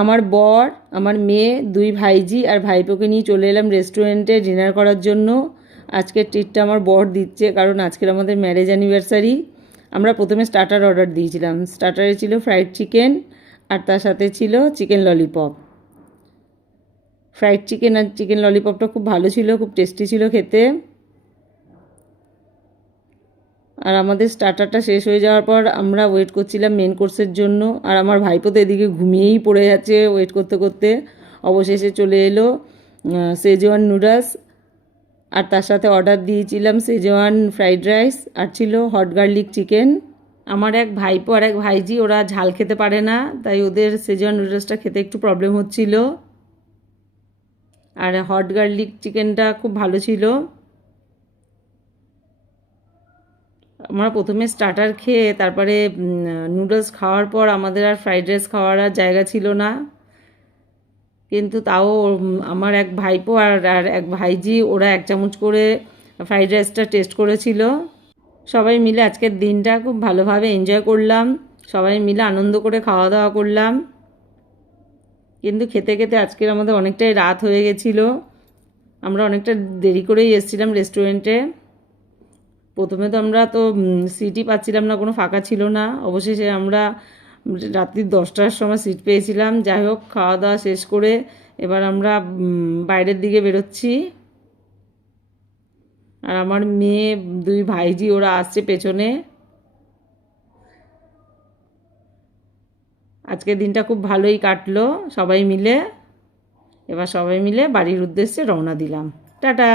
আমার বর, আমার মেয়ে, দুই ভাইজি আর ভাইপোকে নিয়ে চলে এলাম রেস্টুরেন্টে ডিনার করার জন্য। আজকের ট্রিটটা আমার বর দিচ্ছে, কারণ আজকের আমাদের ম্যারেজ অ্যানিভার্সারি। আমরা প্রথমে স্টার্টার অর্ডার দিয়েছিলাম। স্টার্টারে ছিল ফ্রাইড চিকেন আর তার সাথে ছিল চিকেন ললিপপ। ফ্রাইড চিকেন আর চিকেন ললিপপটা খুব ভালো ছিল, খুব টেস্টি ছিল খেতে। আর আমাদের স্টার্টারটা শেষ হয়ে যাওয়ার পর আমরা ওয়েট করছিলাম মেন কোর্সের জন্য। আর আমার ভাইপো তো এদিকে ঘুমিয়েই পড়ে যাচ্ছে ওয়েট করতে করতে। অবশেষে চলে এলো সেজওয়ান নুডলস, আর তার সাথে অর্ডার দিয়েছিলাম সেজওয়ান ফ্রাইড রাইস, আর ছিল হট গার্লিক চিকেন। আমার এক ভাইপো আর এক ভাইজি, ওরা ঝাল খেতে পারে না, তাই ওদের সেজওয়ান নুডলসটা খেতে একটু প্রবলেম হচ্ছিল। আর হট গার্লিক চিকেনটা খুব ভালো ছিল। আমরা প্রথমে স্টার্টার খেয়ে তারপরে নুডলস খাওয়ার পর আমাদের আর ফ্রাইড রাইস খাওয়ার আর জায়গা ছিল না, কিন্তু তাও আমার এক ভাইপো আর এক ভাইজি ওরা 1 চামচ করে ফ্রাইড রাইসটা টেস্ট করেছিল। সবাই মিলে আজকের দিনটা খুব ভালোভাবে এনজয় করলাম, সবাই মিলে আনন্দ করে খাওয়া দাওয়া করলাম। কিন্তু খেতে খেতে আজকের আমাদের অনেকটাই রাত হয়ে গেছিলো। আমরা অনেকটা দেরি করেই এসেছিলাম রেস্টুরেন্টে। প্রথমে তো আমরা তো সিটই পাচ্ছিলাম না, কোনো ফাঁকা ছিল না। অবশেষে আমরা রাত্রি 10টার সময় সিট পেয়েছিলাম। যাই হোক, খাওয়া দাওয়া শেষ করে এবার আমরা বাইরের দিকে বেরোচ্ছি। আর আমার মেয়ে, দুই ভাইজি ওরা আসছে পেছনে। আজকের দিনটা খুব ভালোই কাটলো সবাই মিলে। এবার সবাই মিলে বাড়ির উদ্দেশ্যে রওনা দিলাম। টাটা।